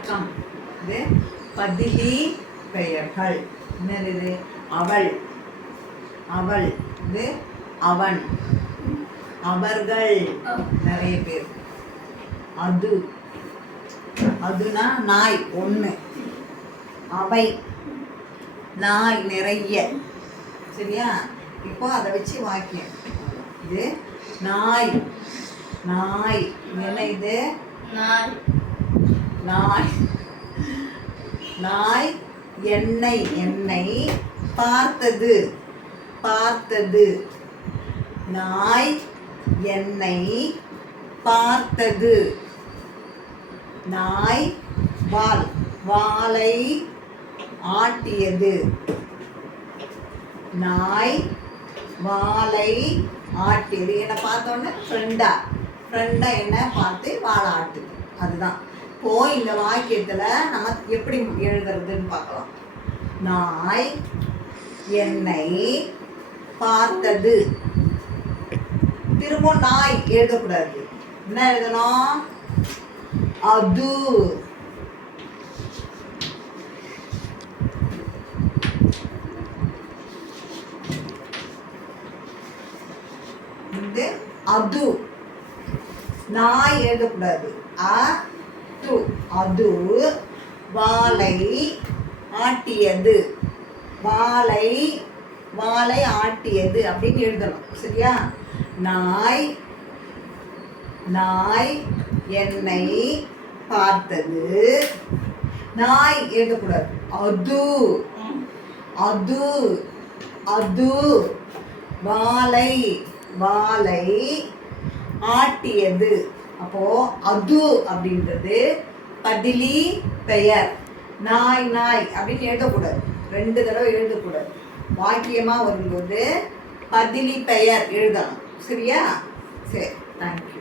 வணக்கம். இது பதிலி பெயர்கள். என்னது இது? அவள், அவள். இது அவன், அவர்கள், நிறைய பேர். அது, அதுனா நாய் ஒன்று. அவை, நாய் நிறைய. சரியா? இப்போ அதை வச்சு வாக்கியம். இது நாய், நாய். என்ன இது? நாய், நாய், நாய். எண்ணெய், எண்ணெய். பார்த்தது, பார்த்தது. நாய் எண்ணெய் பார்த்தது. நாய் வால், வாலை ஆட்டியது. நாய் வாலை ஆட்டியது. என்னை பார்த்தோன்னே ஃப்ரெண்டா, ஃப்ரெண்டா என்ன பார்த்து வாழை ஆட்டுது. அதுதான். இப்போ இந்த வாக்கியத்தில் நம்ம எப்படி எழுதுறதுன்னு பார்க்கலாம். நாய் என்னை பார்த்தது. திரும்ப நாய் எழுதக்கூடாது. என்ன எழுதணும்? அது. அது. நாய் எழுதக்கூடாது. அது. அது வாலை ஆட்டியது. வாலை, வாலை ஆட்டியது அப்படின்னு எழுதணும். சரியா? நாய், நாய் என்னை பார்த்தது. நாய் எழுதக்கூடாது. அது, அது, அது வாலை, வாலை ஆட்டியது. அப்போ அது அப்படின்றது பதிலி பெயர். நாய், நாய் அப்படின்னு எழுதக்கூடாது. 2 தடவை எழுதக்கூடாது. வாக்கியமாக வரும்போது பதிலி பெயர் எழுதணும். சரியா? சரி, தேங்க்யூ.